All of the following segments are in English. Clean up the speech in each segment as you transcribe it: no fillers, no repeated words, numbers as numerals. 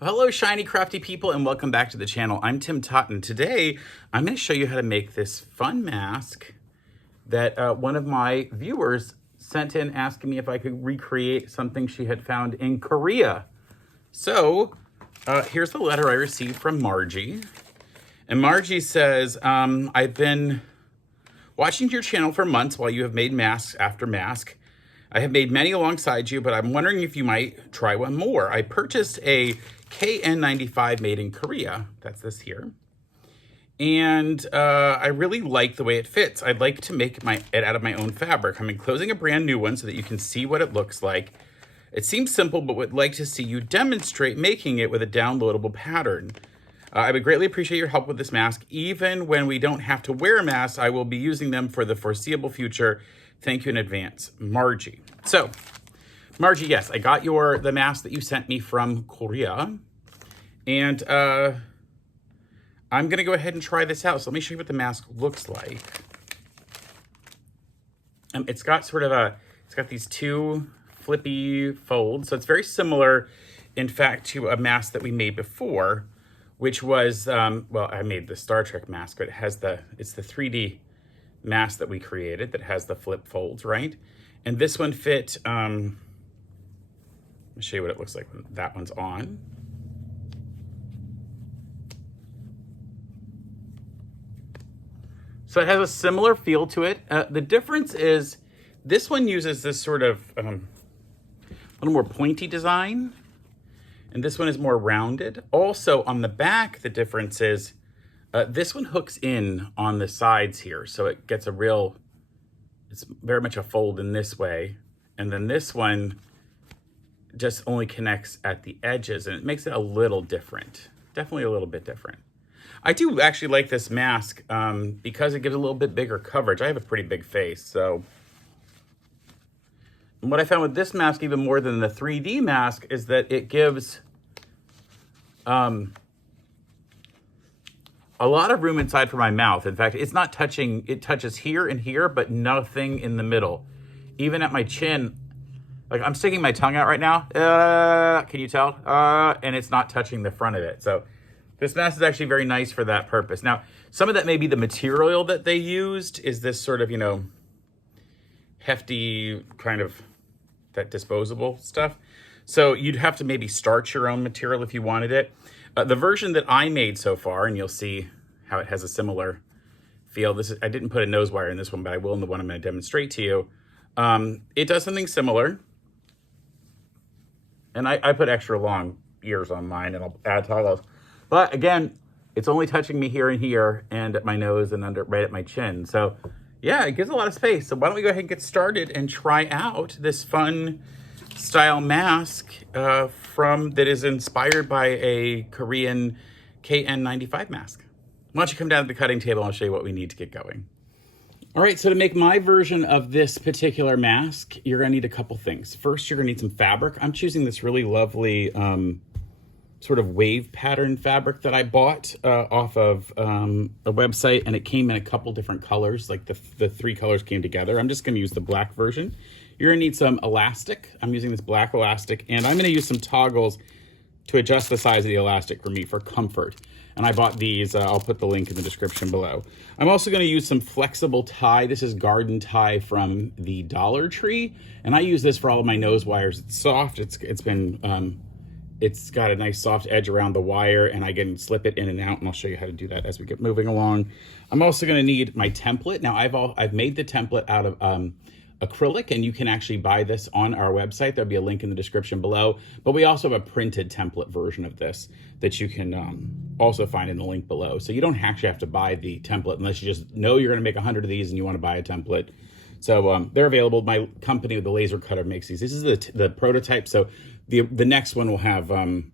Hello, shiny crafty people, and welcome back to the channel. I'm Tim Totten. Today, I'm going to show you how to make this fun mask that one of my viewers sent in asking me if I could recreate something she had found in Korea. So, here's the letter I received from Margie. And Margie says, I've been watching your channel for months while you have made masks after mask. I have made many alongside you, but I'm wondering if you might try one more. I purchased a KN95 made in Korea. That's this here. And I really like the way it fits. I'd like to make it out of my own fabric. I'm enclosing a brand new one so that you can see what it looks like. It seems simple, but would like to see you demonstrate making it with a downloadable pattern. I would greatly appreciate your help with this mask. Even when we don't have to wear masks, I will be using them for the foreseeable future. Thank you in advance, Margie. So, Margie, yes, I got the mask that you sent me from Korea. And I'm gonna go ahead and try this out. So let me show you what the mask looks like. It's got it's got these two flippy folds. So it's very similar, in fact, to a mask that we made before, which was, well, I made the Star Trek mask, but it's the 3D mask that we created that has the flip folds, right? And this one fit, let me show you what it looks like when that one's on. So it has a similar feel to it. The difference is this one uses this sort of a little more pointy design, and this one is more rounded. Also on the back, the difference is this one hooks in on the sides here. So it gets it's very much a fold in this way. And then this one just only connects at the edges, and it makes it a little different. Definitely a little bit different. I do actually like this mask because it gives a little bit bigger coverage. I have a pretty big face, so. And what I found with this mask, even more than the 3D mask, is that it gives a lot of room inside for my mouth. In fact, it's not touching, it touches here and here, but nothing in the middle. Even at my chin, like I'm sticking my tongue out right now. Can you tell? And it's not touching the front of it. So this mask is actually very nice for that purpose. Now, some of that may be the material that they used is this sort of, hefty kind of that disposable stuff. So you'd have to maybe starch your own material if you wanted it. The version that I made so far, and you'll see how it has a similar feel. I didn't put a nose wire in this one, but I will in the one I'm going to demonstrate to you. It does something similar. And I put extra long ears on mine, and I'll add toggles. But again, it's only touching me here and here, and at my nose and right at my chin. So yeah, it gives a lot of space. So why don't we go ahead and get started and try out this fun style mask that is inspired by a Korean KN95 mask. Why don't you come down to the cutting table and I'll show you what we need to get going. All right, so to make my version of this particular mask, you're gonna need a couple things. First, you're gonna need some fabric. I'm choosing this really lovely sort of wave pattern fabric that I bought off of a website, and it came in a couple different colors, like the three colors came together. I'm just gonna use the black version. You're gonna need some elastic. I'm using this black elastic, and I'm gonna use some toggles to adjust the size of the elastic for me for comfort. And I bought these, I'll put the link in the description below. I'm also gonna use some flexible tie. This is garden tie from the Dollar Tree. And I use this for all of my nose wires. It's soft, it's got a nice soft edge around the wire, and I can slip it in and out, and I'll show you how to do that as we get moving along. I'm also gonna need my template. Now I've made the template out of acrylic, and you can actually buy this on our website. There'll be a link in the description below, but we also have a printed template version of this that you can also find in the link below. So you don't actually have to buy the template unless you just know you're gonna make 100 of these and you wanna buy a template. So they're available. My company with the laser cutter makes these. This is the prototype. So the next one will have a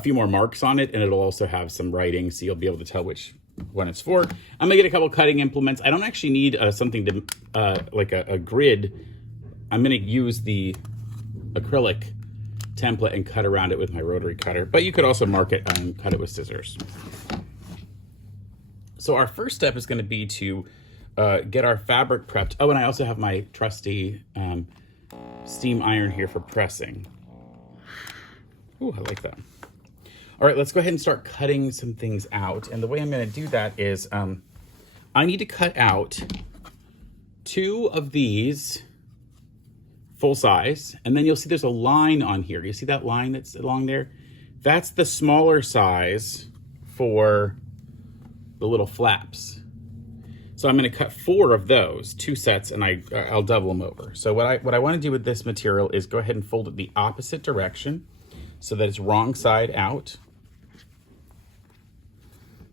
few more marks on it, and it'll also have some writing, so you'll be able to tell which one it's for. I'm gonna get a couple cutting implements. I don't actually need something to like a grid. I'm gonna use the acrylic template and cut around it with my rotary cutter, but you could also mark it and cut it with scissors. So our first step is gonna be to get our fabric prepped. Oh, and I also have my trusty steam iron here for pressing. Ooh, I like that. All right, let's go ahead and start cutting some things out. And the way I'm gonna do that is I need to cut out 2 of these full size, and then you'll see there's a line on here. You see that line that's along there? That's the smaller size for the little flaps. So I'm gonna cut 4 of those, 2 sets, and I'll double them over. So what I wanna do with this material is go ahead and fold it the opposite direction so that it's wrong side out.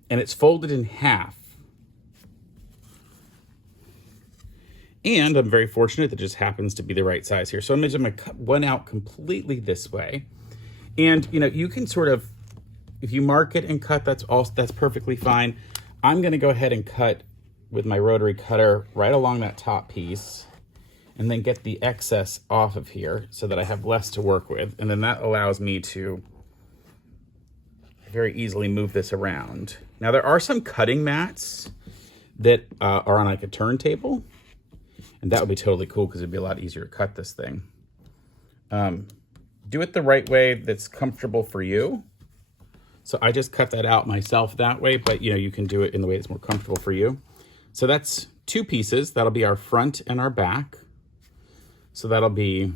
And it's folded in half. And I'm very fortunate that it just happens to be the right size here. So I'm just gonna cut one out completely this way. And you know, you can sort of, if you mark it and cut, that's perfectly fine. I'm gonna go ahead and cut with my rotary cutter right along that top piece and then get the excess off of here so that I have less to work with. And then that allows me to very easily move this around. Now there are some cutting mats that are on like a turntable. And that would be totally cool because it'd be a lot easier to cut this thing. Do it the right way that's comfortable for you. So I just cut that out myself that way, but you know, you can do it in the way that's more comfortable for you. So that's 2 pieces. That'll be our front and our back. So that'll be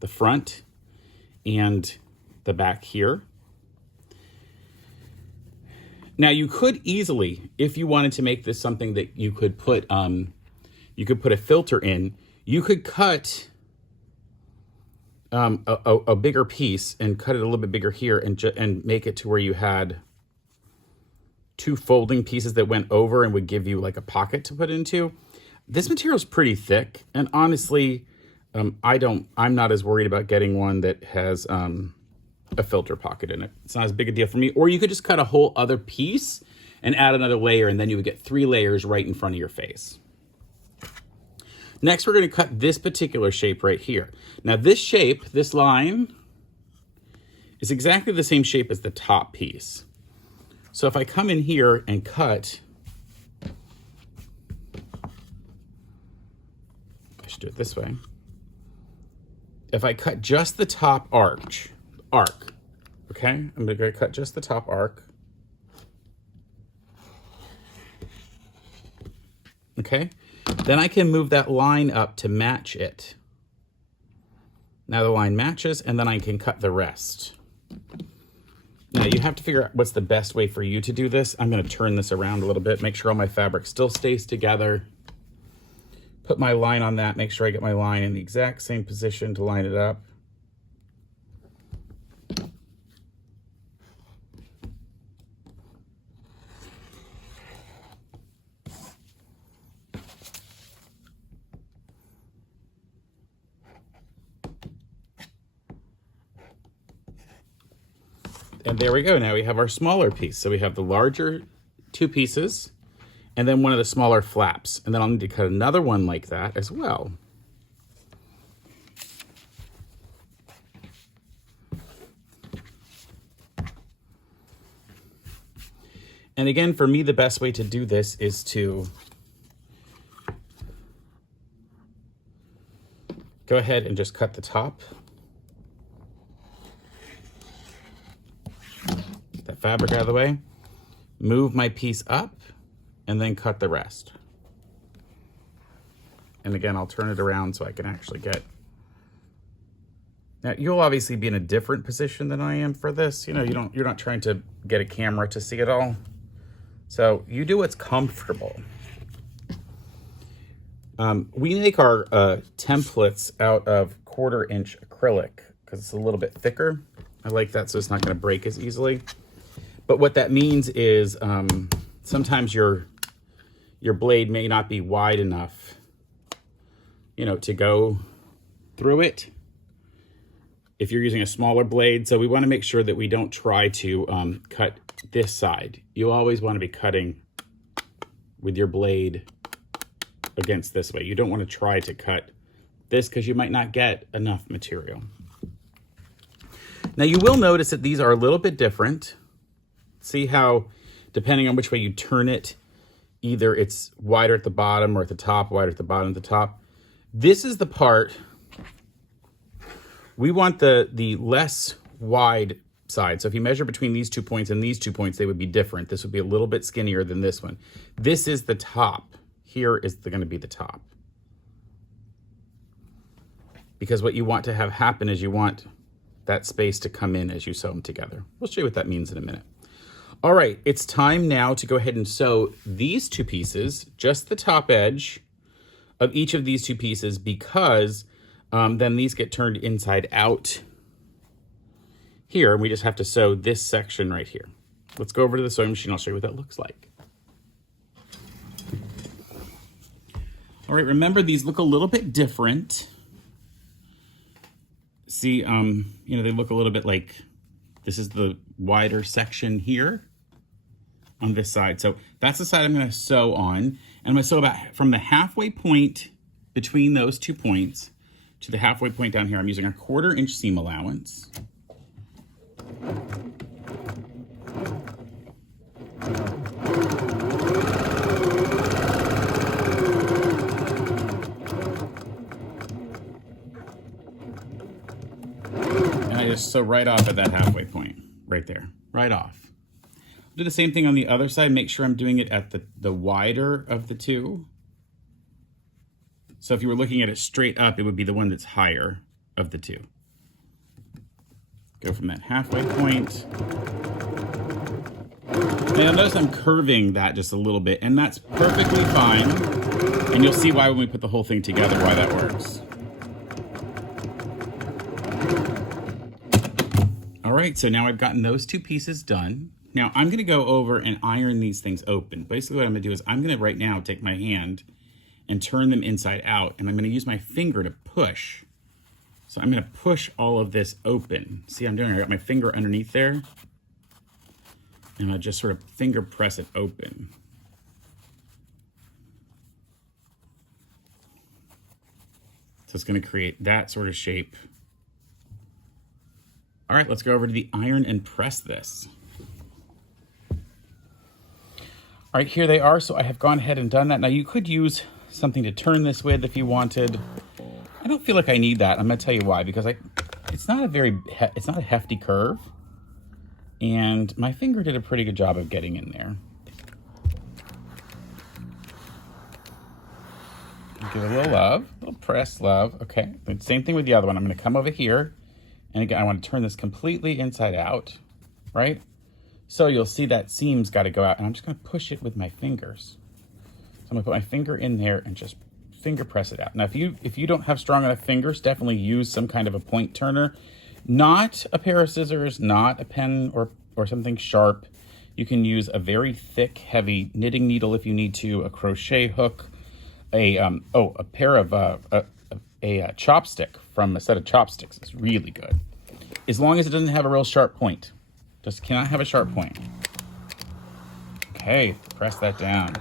the front and the back here. Now you could easily, if you wanted to make this something that you could put a filter in, you could cut a bigger piece and cut it a little bit bigger here and make it to where you had 2 folding pieces that went over and would give you like a pocket to put into. This material is pretty thick, and honestly, I'm not as worried about getting one that has a filter pocket in it. It's not as big a deal for me. Or you could just cut a whole other piece and add another layer, and then you would get 3 layers right in front of your face. Next, we're going to cut this particular shape right here. Now this shape, this line, is exactly the same shape as the top piece. So if I come in here and cut, I should do it this way. If I cut just the top arc, okay? I'm going to cut just the top arc. Okay? Then I can move that line up to match it. Now the line matches, and then I can cut the rest. Now you have to figure out what's the best way for you to do this. I'm going to turn this around a little bit, make sure all my fabric still stays together. Put my line on that, make sure I get my line in the exact same position to line it up. And there we go. Now we have our smaller piece. So we have the larger 2 pieces and then one of the smaller flaps. And then I'll need to cut another one like that as well. And again, for me, the best way to do this is to go ahead and just cut the top. That fabric out of the way, move my piece up, and then cut the rest. And again, I'll turn it around so I can actually get. Now you'll obviously be in a different position than I am for this. You know, you're not trying to get a camera to see it all. So you do what's comfortable. We make our templates out of 1/4 inch acrylic because it's a little bit thicker. I like that so it's not going to break as easily. But what that means is sometimes your blade may not be wide enough, you know, to go through it if you're using a smaller blade. So we want to make sure that we don't try to cut this side. You always want to be cutting with your blade against this way. You don't want to try to cut this because you might not get enough material. Now you will notice that these are a little bit different. See how, depending on which way you turn it, either it's wider at the bottom or at the top, wider at the bottom, at the top. This is the part, we want the less wide side. So if you measure between these 2 points and these 2 points, they would be different. This would be a little bit skinnier than this one. This is the top. Here is going to be the top. Because what you want to have happen is you want that space to come in as you sew them together. We'll show you what that means in a minute. All right, it's time now to go ahead and sew these 2 pieces, just the top edge of each of these 2 pieces, because then these get turned inside out here, and we just have to sew this section right here. Let's go over to the sewing machine. I'll show you what that looks like. All right, remember these look a little bit different. See, you know, they look a little bit like this is the wider section here on this side. So that's the side I'm going to sew on, and I'm going to sew about from the halfway point between those 2 points to the halfway point down here. I'm using a 1/4 inch seam allowance. And I just sew right off at that halfway point, right there, right off. I'll do the same thing on the other side, make sure I'm doing it at the wider of the 2. So if you were looking at it straight up, it would be the one that's higher of the 2. Go from that halfway point. Now you'll notice I'm curving that just a little bit, and that's perfectly fine. And you'll see why when we put the whole thing together, why that works. All right, so now I've gotten those 2 pieces done. Now I'm gonna go over and iron these things open. Basically what I'm gonna do is I'm gonna right now take my hand and turn them inside out, and I'm gonna use my finger to push. So I'm gonna push all of this open. See, I got my finger underneath there, and I just sort of finger press it open. So it's gonna create that sort of shape. All right, let's go over to the iron and press this. All right, here they are. So I have gone ahead and done that. Now you could use something to turn this with if you wanted. I don't feel like I need that. I'm gonna tell you why, because it's not a hefty curve, and my finger did a pretty good job of getting in there. Give it a little love, a little press love. Okay, same thing with the other one. I'm gonna come over here, and again, I wanna turn this completely inside out, right? So you'll see that seam's gotta go out, and I'm just gonna push it with my fingers. So I'm gonna put my finger in there and just finger press it out. Now, if you don't have strong enough fingers, definitely use some kind of a point turner. Not a pair of scissors, not a pen or something sharp. You can use a very thick, heavy knitting needle if you need to, a crochet hook, a pair of a chopstick from a set of chopsticks is really good. As long as it doesn't have a real sharp point. Just cannot have a sharp point. Okay, press that down.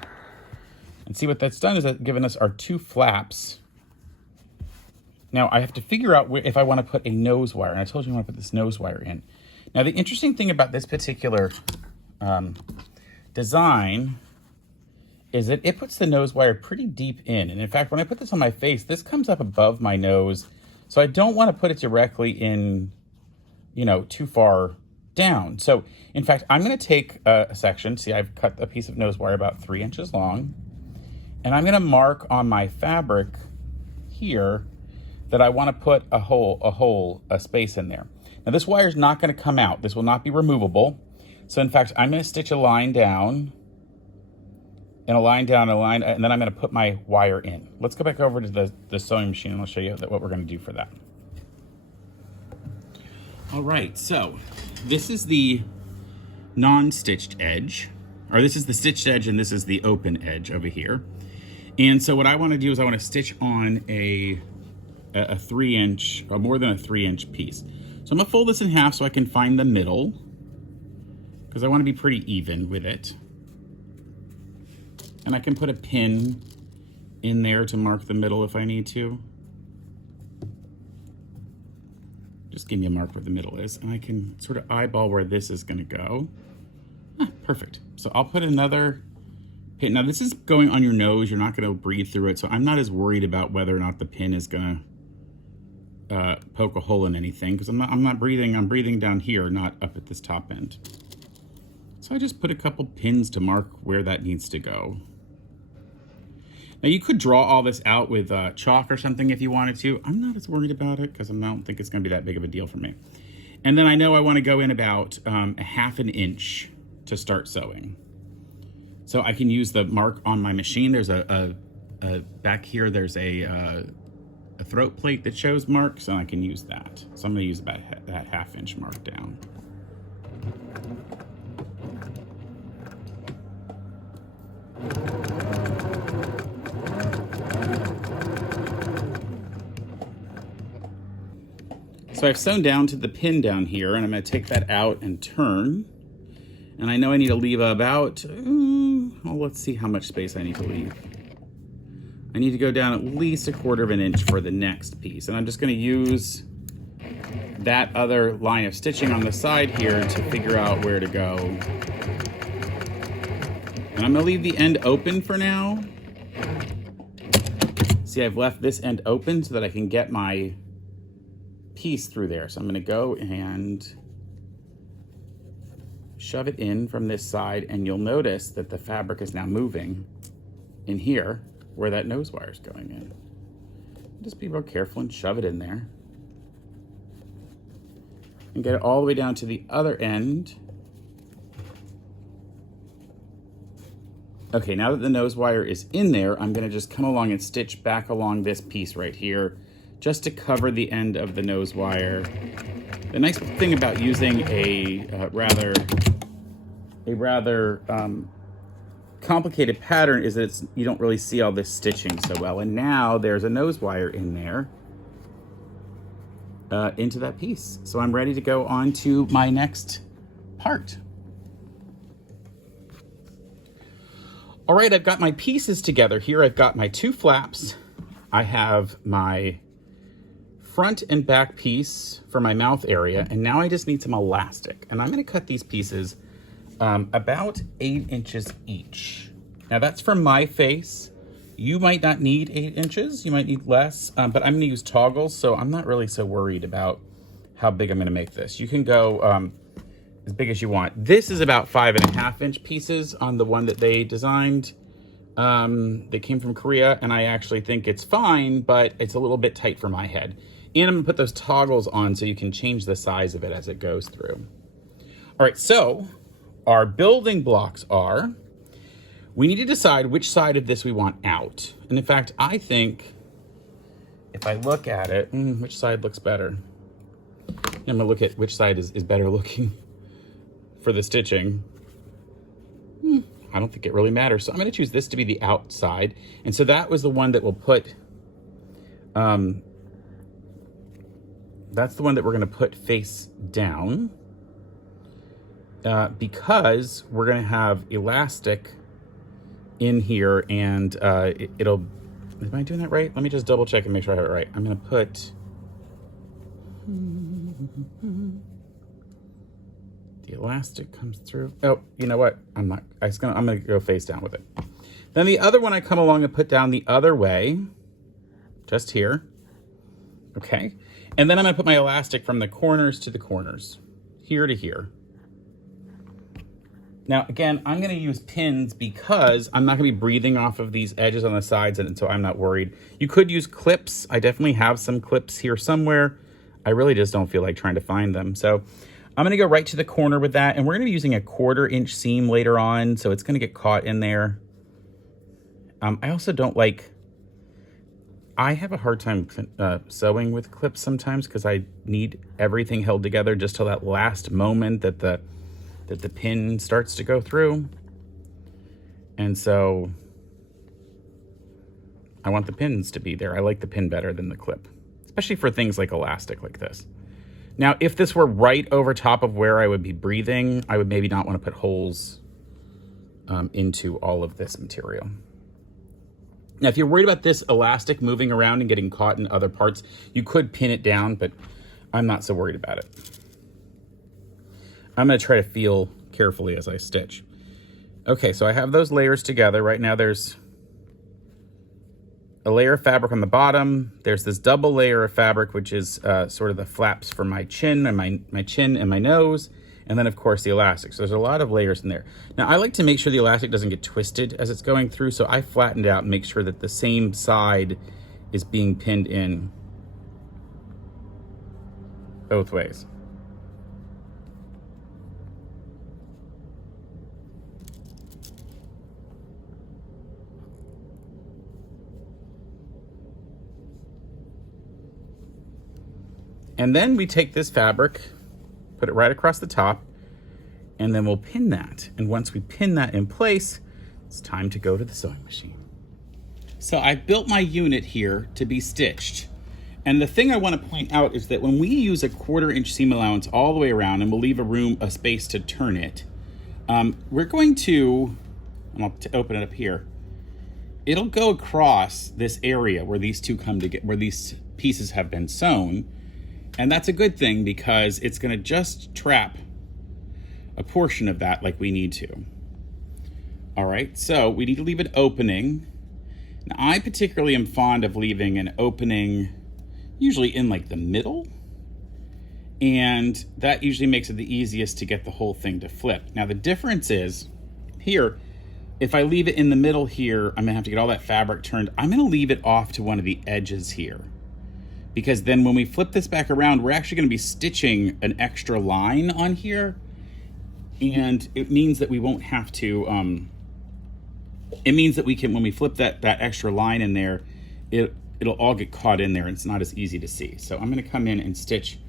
And see what that's done is that given us our 2 flaps. Now I have to figure out if I want to put a nose wire, and I told you I want to put this nose wire in. Now the interesting thing about this particular design is that it puts the nose wire pretty deep in. And in fact, when I put this on my face, this comes up above my nose. So I don't want to put it directly in, you know, too far down. So in fact, I'm going to take a section. See, I've cut a piece of nose wire about 3 inches long. And I'm gonna mark on my fabric here that I wanna put a space in there. Now this wire is not gonna come out. This will not be removable. So in fact, I'm gonna stitch a line down, and a line down, and then I'm gonna put my wire in. Let's go back over to the sewing machine, and I'll show you what we're gonna do for that. All right, so this is the non-stitched edge, or this is the stitched edge, and this is the open edge over here. And so what I want to do is I want to stitch on a 3 inch, or more than a 3 inch piece. So I'm gonna fold this in half so I can find the middle, because I want to be pretty even with it. And I can put a pin in there to mark the middle if I need to. Just give me a mark where the middle is, and I can sort of eyeball where this is gonna go. Perfect. So I'll put another pin. Now this is going on your nose. You're not gonna breathe through it, so I'm not as worried about whether or not the pin is gonna poke a hole in anything because I'm not breathing. I'm breathing down here, not up at this top end. So I just put a couple pins to mark where that needs to go. Now you could draw all this out with chalk or something if you wanted to. I'm not as worried about it because I don't think it's going to be that big of a deal for me. And then I know I want to go in about a 1/2 inch to start sewing. So I can use the mark on my machine. There's back here, there's a throat plate that shows marks, and I can use that. So I'm going to use about that 1/2 inch mark down. So I've sewn down to the pin down here, and I'm going to take that out and turn. And I know I need to leave about, well, let's see how much space I need to leave. I need to go down at least 1/4 inch for the next piece. And I'm just going to use that other line of stitching on the side here to figure out where to go. And I'm going to leave the end open for now. See, I've left this end open so that I can get my piece through there. So I'm going to go and shove it in from this side, and you'll notice that the fabric is now moving in here where that nose wire is going in. Just be real careful and shove it in there. And get it all the way down to the other end. Okay, now that the nose wire is in there, I'm going to just come along and stitch back along this piece right here, just to cover the end of the nose wire. The nice thing about using a rather complicated pattern is that you don't really see all this stitching so well. And now there's a nose wire in there into that piece. So I'm ready to go on to my next part. All right, I've got my pieces together here. I've got my 2 flaps. I have my front and back piece for my mouth area, and now I just need some elastic. And I'm going to cut these pieces about 8 inches each. Now that's for my face. You might not need 8 inches, you might need less, but I'm going to use toggles, so I'm not really so worried about how big I'm going to make this. You can go as big as you want. This is about 5.5 inch pieces on the one that they designed. They came from Korea, and I actually think it's fine, but it's a little bit tight for my head. And I'm gonna put those toggles on so you can change the size of it as it goes through. All right, so our building blocks are, we need to decide which side of this we want out. And in fact, I think if I look at it, which side looks better? I'm gonna look at which side is better looking for the stitching. I don't think it really matters. So I'm gonna choose this to be the outside. And so that was the one that will put, that's the one that we're gonna put face down because we're gonna have elastic in here, and it'll, am I doing that right? Let me just double check and make sure I have it right. I'm gonna put, the elastic comes through. Oh, you know what? I'm gonna go face down with it. Then the other one I come along and put down the other way, just here, okay? And then I'm gonna put my elastic from the corners to the corners, here to here. Now, again, I'm gonna use pins because I'm not gonna be breathing off of these edges on the sides, and so I'm not worried. You could use clips. I definitely have some clips here somewhere. I really just don't feel like trying to find them. So I'm gonna go right to the corner with that, and we're gonna be using a 1/4 inch seam later on, so it's gonna get caught in there. I also don't like, I have a hard time sewing with clips sometimes because I need everything held together just till that last moment that the pin starts to go through. And so I want the pins to be there. I like the pin better than the clip, especially for things like elastic like this. Now, if this were right over top of where I would be breathing, I would maybe not want to put holes into all of this material. Now, if you're worried about this elastic moving around and getting caught in other parts, you could pin it down, but I'm not so worried about it. I'm going to try to feel carefully as I stitch. Okay, so I have those layers together. Right now there's a layer of fabric on the bottom. There's this double layer of fabric, which is sort of the flaps for my chin and my chin and my nose. And then of course the elastic. So there's a lot of layers in there. Now I like to make sure the elastic doesn't get twisted as it's going through. So I flattened it out and make sure that the same side is being pinned in both ways. And then we take this fabric, put it right across the top, and then we'll pin that. And once we pin that in place, it's time to go to the sewing machine. So I built my unit here to be stitched. And the thing I want to point out is that when we use a 1/4 inch seam allowance all the way around and we'll leave a space to turn it, we're going to, I'm going to open it up here. It'll go across this area where these two come together, where these pieces have been sewn. And that's a good thing because it's going to just trap a portion of that like we need to. All right, so we need to leave an opening. Now, I particularly am fond of leaving an opening usually in like the middle. And that usually makes it the easiest to get the whole thing to flip. Now, the difference is here, if I leave it in the middle here, I'm going to have to get all that fabric turned. I'm going to leave it off to one of the edges here. Because then when we flip this back around, we're actually going to be stitching an extra line on here. And it means that we won't have to, it means that we can, when we flip that extra line in there, it'll all get caught in there and it's not as easy to see. So I'm going to come in and stitch,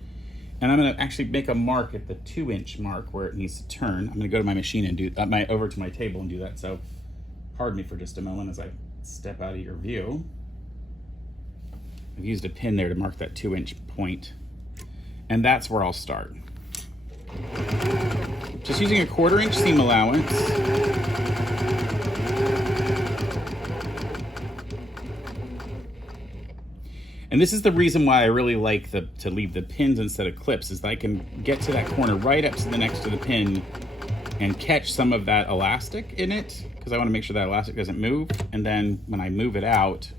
and I'm going to actually make a mark at the 2-inch mark where it needs to turn. I'm going to go to my machine and do over to my table and do that. So pardon me for just a moment as I step out of your view. I've used a pin there to mark that 2-inch point. And that's where I'll start. Just using a 1/4 inch seam allowance. And this is the reason why I really like to leave the pins instead of clips, is that I can get to that corner right up to the next to the pin and catch some of that elastic in it, because I want to make sure that elastic doesn't move. And then when I move it out,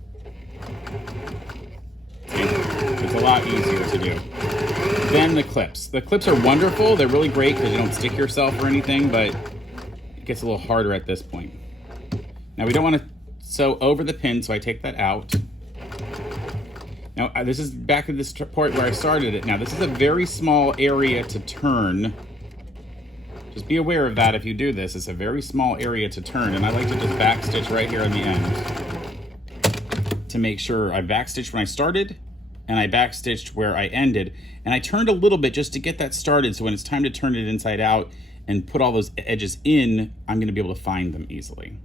it's a lot easier to do. Then the clips. The clips are wonderful. They're really great because you don't stick yourself or anything, but it gets a little harder at this point. Now we don't want to sew over the pin, so I take that out. Now this is back to this part where I started it. Now this is a very small area to turn. Just be aware of that if you do this. It's a very small area to turn, and I like to just backstitch right here on the end to make sure I backstitched when I started and I backstitched where I ended. And I turned a little bit just to get that started, so when it's time to turn it inside out and put all those edges in, I'm going to be able to find them easily.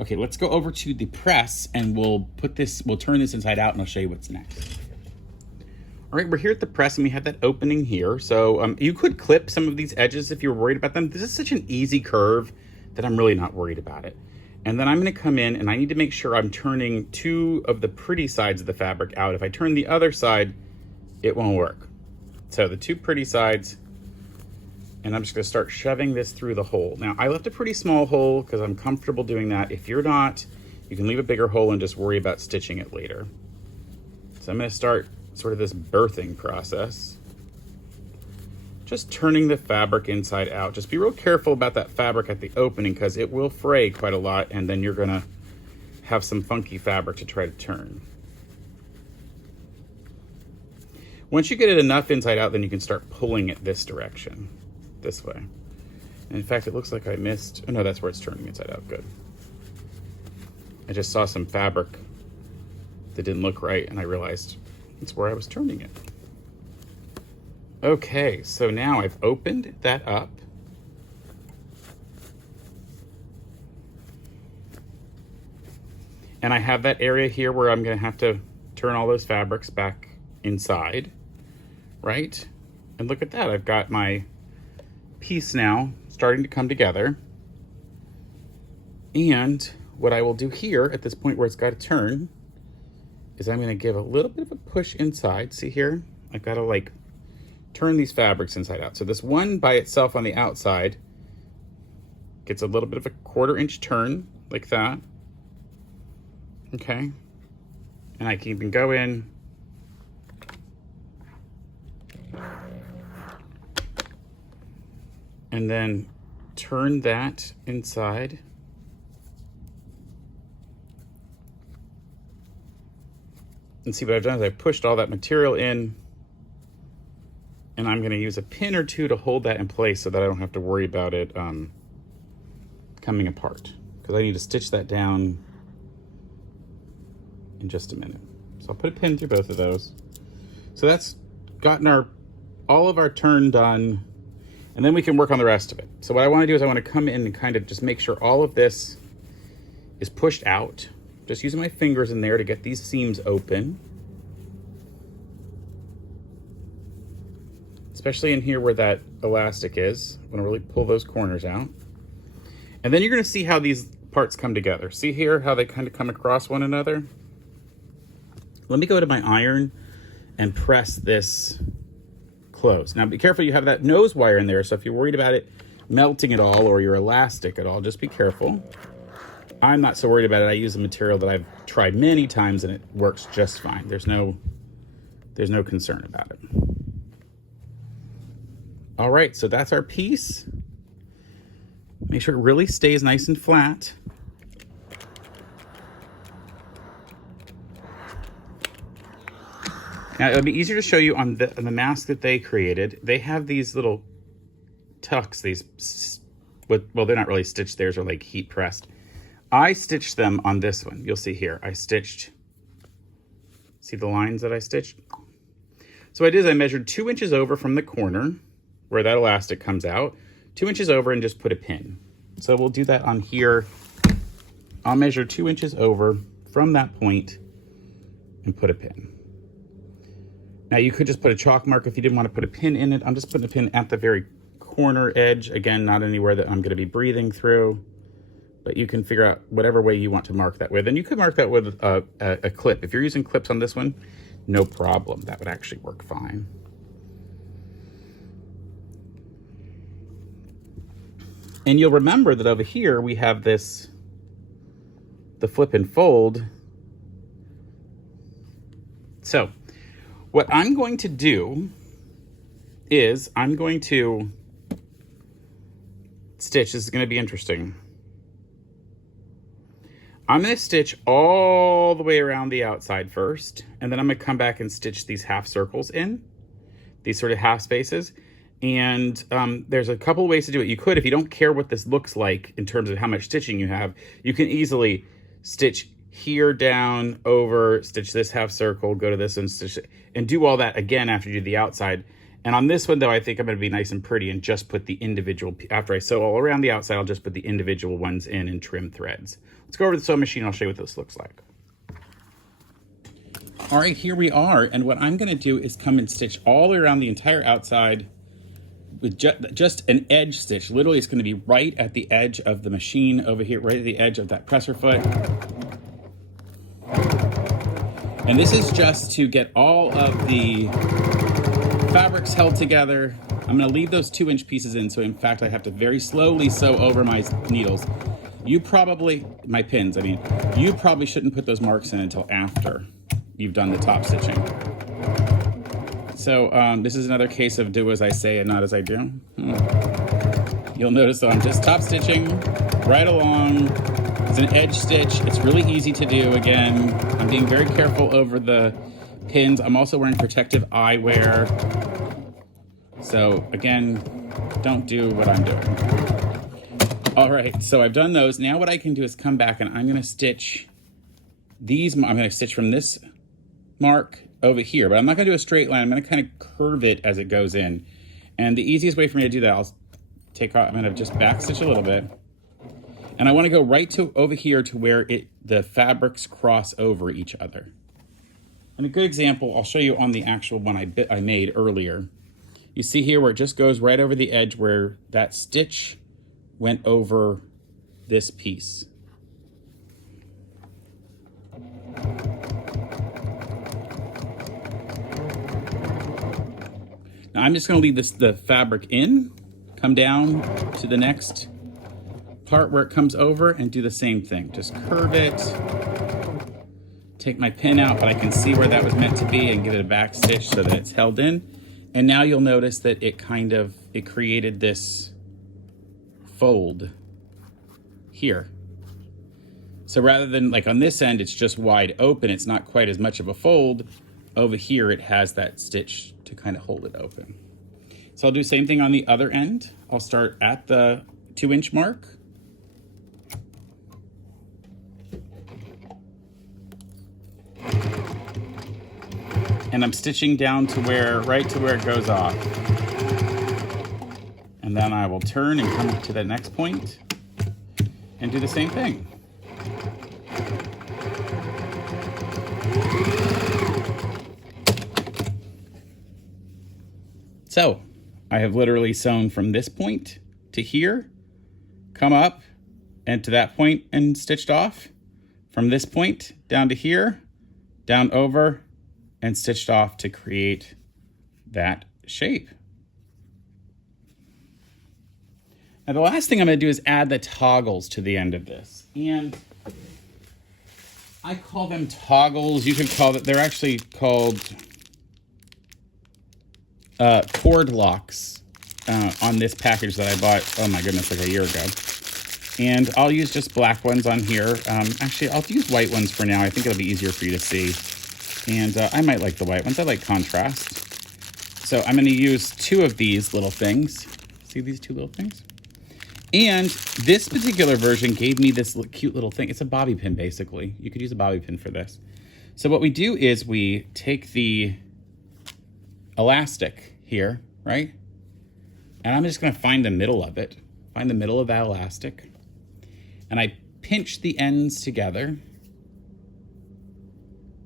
Okay, let's go over to the press and we'll turn this inside out and I'll show you what's next. All right, we're here at the press and we have that opening here. So you could clip some of these edges if you're worried about them. This is such an easy curve that I'm really not worried about it. And then I'm going to come in and I need to make sure I'm turning 2 of the pretty sides of the fabric out. If I turn the other side, it won't work. So the 2 pretty sides, and I'm just going to start shoving this through the hole. Now, I left a pretty small hole because I'm comfortable doing that. If you're not, you can leave a bigger hole and just worry about stitching it later. So I'm going to start sort of this birthing process. Just turning the fabric inside out. Just be real careful about that fabric at the opening because it will fray quite a lot, and then you're going to have some funky fabric to try to turn. Once you get it enough inside out, then you can start pulling it this direction. This way. And in fact, it looks like I missed, oh no, that's where it's turning inside out. Good. I just saw some fabric that didn't look right and I realized it's where I was turning it. Okay, so now I've opened that up. And I have that area here where I'm going to have to turn all those fabrics back inside, right? And look at that, I've got my piece now starting to come together. And what I will do here at this point where it's got to turn is I'm going to give a little bit of a push inside. See here? I've got to like turn these fabrics inside out. So this one by itself on the outside gets a little bit of a 1/4 inch turn like that. Okay. And I can even go in and then turn that inside. And see what I've done is I've pushed all that material in, and I'm going to use a pin or two to hold that in place so that I don't have to worry about it coming apart, because I need to stitch that down in just a minute. So I'll put a pin through both of those. So that's gotten all of our turn done, and then we can work on the rest of it. So what I want to do is I want to come in and kind of just make sure all of this is pushed out. Just using my fingers in there to get these seams open. Especially in here where that elastic is. I'm gonna really pull those corners out. And then you're gonna see how these parts come together. See here how they kind of come across one another? Let me go to my iron and press this close. Now be careful, you have that nose wire in there, so if you're worried about it melting at all or your elastic at all, just be careful. I'm not so worried about it. I use a material that I've tried many times and it works just fine. There's no concern about it. All right, so that's our piece. Make sure it really stays nice and flat. Now it'll be easier to show you on the mask that they created. They have these little tucks, well, they're not really stitched, theirs are like heat pressed. I stitched them on this one. You'll see here, I stitched, see the lines that I stitched? So what I did is I measured 2 inches over from the corner where that elastic comes out, 2 inches over, and just put a pin. So we'll do that on here. I'll measure 2 inches over from that point and put a pin. Now you could just put a chalk mark if you didn't want to put a pin in it. I'm just putting a pin at the very corner edge. Again, not anywhere that I'm going to be breathing through. But you can figure out whatever way you want to mark that with. And you could mark that with a clip. If you're using clips on this one, no problem. That would actually work fine. And you'll remember that over here we have the flip and fold. So what I'm going to do is I'm going to stitch. This is going to be interesting. I'm going to stitch all the way around the outside first, and then I'm going to come back and stitch these half circles in, these sort of half spaces. And there's a couple of ways to do it. You could, if you don't care what this looks like in terms of how much stitching you have, you can easily stitch here down, over, stitch this half circle, go to this and stitch it, and do all that again after you do the outside. And on this one, though, I think I'm going to be nice and pretty and just put the individual, after I sew all around the outside, I'll just put the individual ones in and trim threads. Let's go over to the sewing machine. I'll show you what this looks like. All right, here we are. And what I'm going to do is come and stitch all the way around the entire outside with just an edge stitch. Literally, it's going to be right at the edge of the machine over here, right at the edge of that presser foot. And this is just to get all of the fabrics held together. I'm going to leave those 2-inch pieces in, so in fact I have to very slowly sew over my needles. You probably, my pins, I mean, you probably shouldn't put those marks in until after you've done the top stitching. So this is another case of do as I say and not as I do. You'll notice that I'm just top stitching right along. It's an edge stitch. It's really easy to do. Again, I'm being very careful over the pins. I'm also wearing protective eyewear. So again, don't do what I'm doing. All right, so I've done those. Now what I can do is come back and I'm gonna stitch these. I'm gonna stitch from this mark over here, but I'm not gonna do a straight line. I'm gonna kind of curve it as it goes in. And the easiest way for me to do that, I'm gonna just back stitch a little bit. And I wanna go right to over here to where the fabrics cross over each other. And a good example, I'll show you on the actual one I made earlier. You see here where it just goes right over the edge where that stitch went over this piece. Now I'm just going to leave the fabric in, come down to the next part where it comes over and do the same thing. Just curve it take my pin out, but I can see where that was meant to be and give it a back stitch so that it's held in. And now you'll notice that it created this fold here. So rather than like on this end, it's just wide open, it's not quite as much of a fold. Over here, it has that stitch to kind of hold it open. So I'll do the same thing on the other end. I'll start at the 2-inch mark. And I'm stitching down to right to where it goes off. And then I will turn and come to the next point and do the same thing. So I have literally sewn from this point to here, come up and to that point and stitched off. From this point down to here, down over, and stitched off to create that shape. Now the last thing I'm going to do is add the toggles to the end of this. And I call them toggles. You could call it, they're actually called cord locks on this package that I bought, oh my goodness, like a year ago. And I'll use just black ones on here. Actually, I'll use white ones for now. I think it'll be easier for you to see. And I might like the white ones. I like contrast. So I'm going to use 2 of these little things. See these 2 little things? And this particular version gave me this cute little thing. It's a bobby pin, basically. You could use a bobby pin for this. So what we do is we take the elastic here, right? And I'm just going to find the middle of it. Find the middle of that elastic. And I pinch the ends together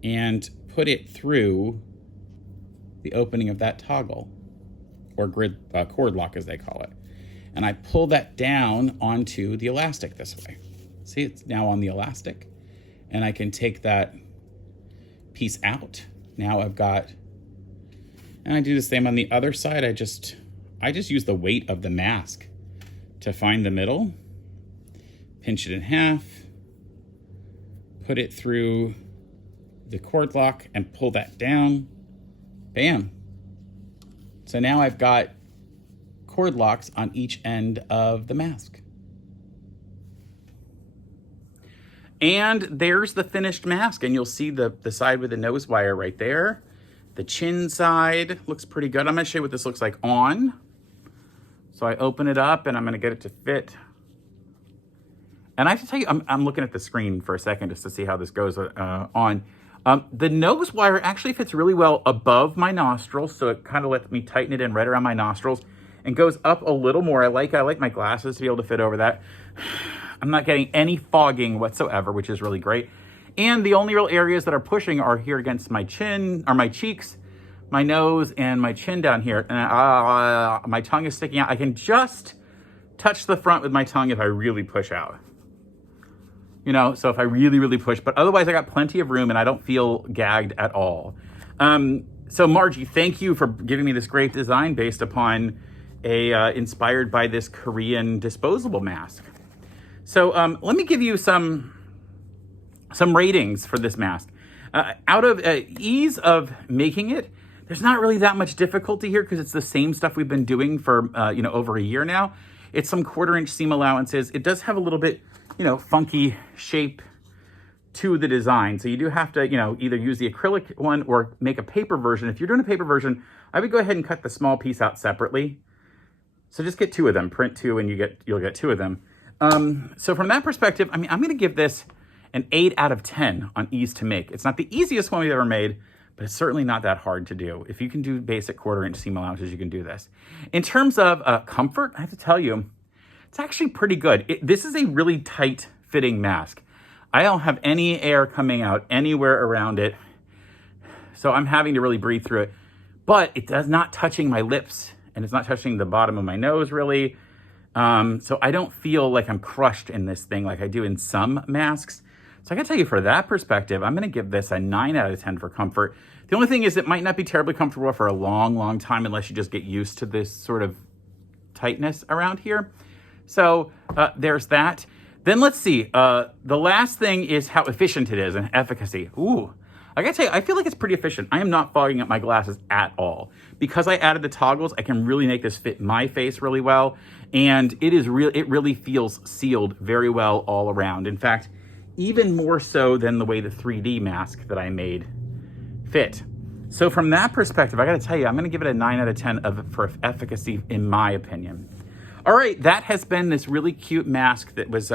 and put it through the opening of that toggle, or cord lock as they call it. And I pull that down onto the elastic this way. See, it's now on the elastic. And I can take that piece out. Now I've got, and I do the same on the other side. I just use the weight of the mask to find the middle, pinch it in half, put it through the cord lock and pull that down. Bam. So now I've got cord locks on each end of the mask. And there's the finished mask, and you'll see the side with the nose wire right there. The chin side looks pretty good. I'm gonna show you what this looks like on. So I open it up and I'm gonna get it to fit. And I have to tell you, I'm looking at the screen for a second just to see how this goes on. The nose wire actually fits really well above my nostrils, so it kind of lets me tighten it in right around my nostrils and goes up a little more. I like my glasses to be able to fit over that. I'm not getting any fogging whatsoever, which is really great. And the only real areas that are pushing are here against my chin, or my cheeks, my nose, and my chin down here. And my tongue is sticking out. I can just touch the front with my tongue if I really push out. You know, so if I really, really push, but otherwise I got plenty of room and I don't feel gagged at all. So Margie, thank you for giving me this great design based upon inspired by this Korean disposable mask. So let me give you some ratings for this mask. Out of ease of making it, there's not really that much difficulty here because it's the same stuff we've been doing for over a year now. It's some 1/4-inch seam allowances. It does have a little bit, funky shape to the design. So you do have to, either use the acrylic one or make a paper version. If you're doing a paper version, I would go ahead and cut the small piece out separately. So just get 2 of them, print 2, and you'll get 2 of them. So from that perspective, I'm going to give this an 8 out of 10 on ease to make. It's not the easiest one we've ever made, but it's certainly not that hard to do. If you can do basic 1/4-inch seam allowances, you can do this. In terms of comfort, I have to tell you, it's actually pretty good. This is a really tight fitting mask. I don't have any air coming out anywhere around it, so I'm having to really breathe through it. But it does not touching my lips, and it's not touching the bottom of my nose really. So I don't feel like I'm crushed in this thing like I do in some masks. So I can tell you, for that perspective, I'm going to give this a 9 out of 10 for comfort. The only thing is it might not be terribly comfortable for a long, long time unless you just get used to this sort of tightness around here. So there's that. Then let's see. The last thing is how efficient it is and efficacy. Ooh, I gotta tell you, I feel like it's pretty efficient. I am not fogging up my glasses at all. Because I added the toggles, I can really make this fit my face really well. And it really feels sealed very well all around. In fact, even more so than the way the 3D mask that I made fit. So from that perspective, I gotta tell you, I'm gonna give it a 9 out of 10 for efficacy, in my opinion. All right, that has been this really cute mask that was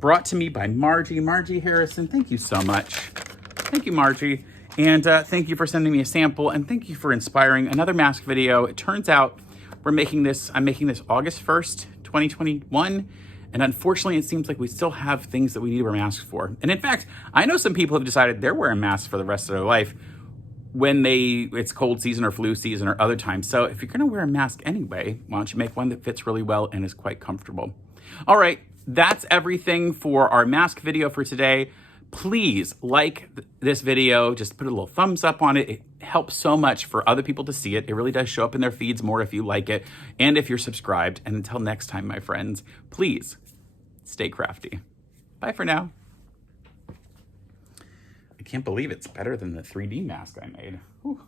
brought to me by Margie Harrison. Thank you so much. Thank you, Margie. And thank you for sending me a sample, and thank you for inspiring another mask video. It turns out I'm making this August 1st, 2021. And unfortunately, it seems like we still have things that we need to wear masks for. And in fact, I know some people have decided they're wearing masks for the rest of their life when it's cold season or flu season or other times. So if you're gonna wear a mask anyway, why don't you make one that fits really well and is quite comfortable? All right, that's everything for our mask video for today. Please like this video, just put a little thumbs up on it. It helps so much for other people to see it. It really does show up in their feeds more if you like it and if you're subscribed. And until next time, my friends, please stay crafty. Bye for now. I can't believe it's better than the 3D mask I made. Whew.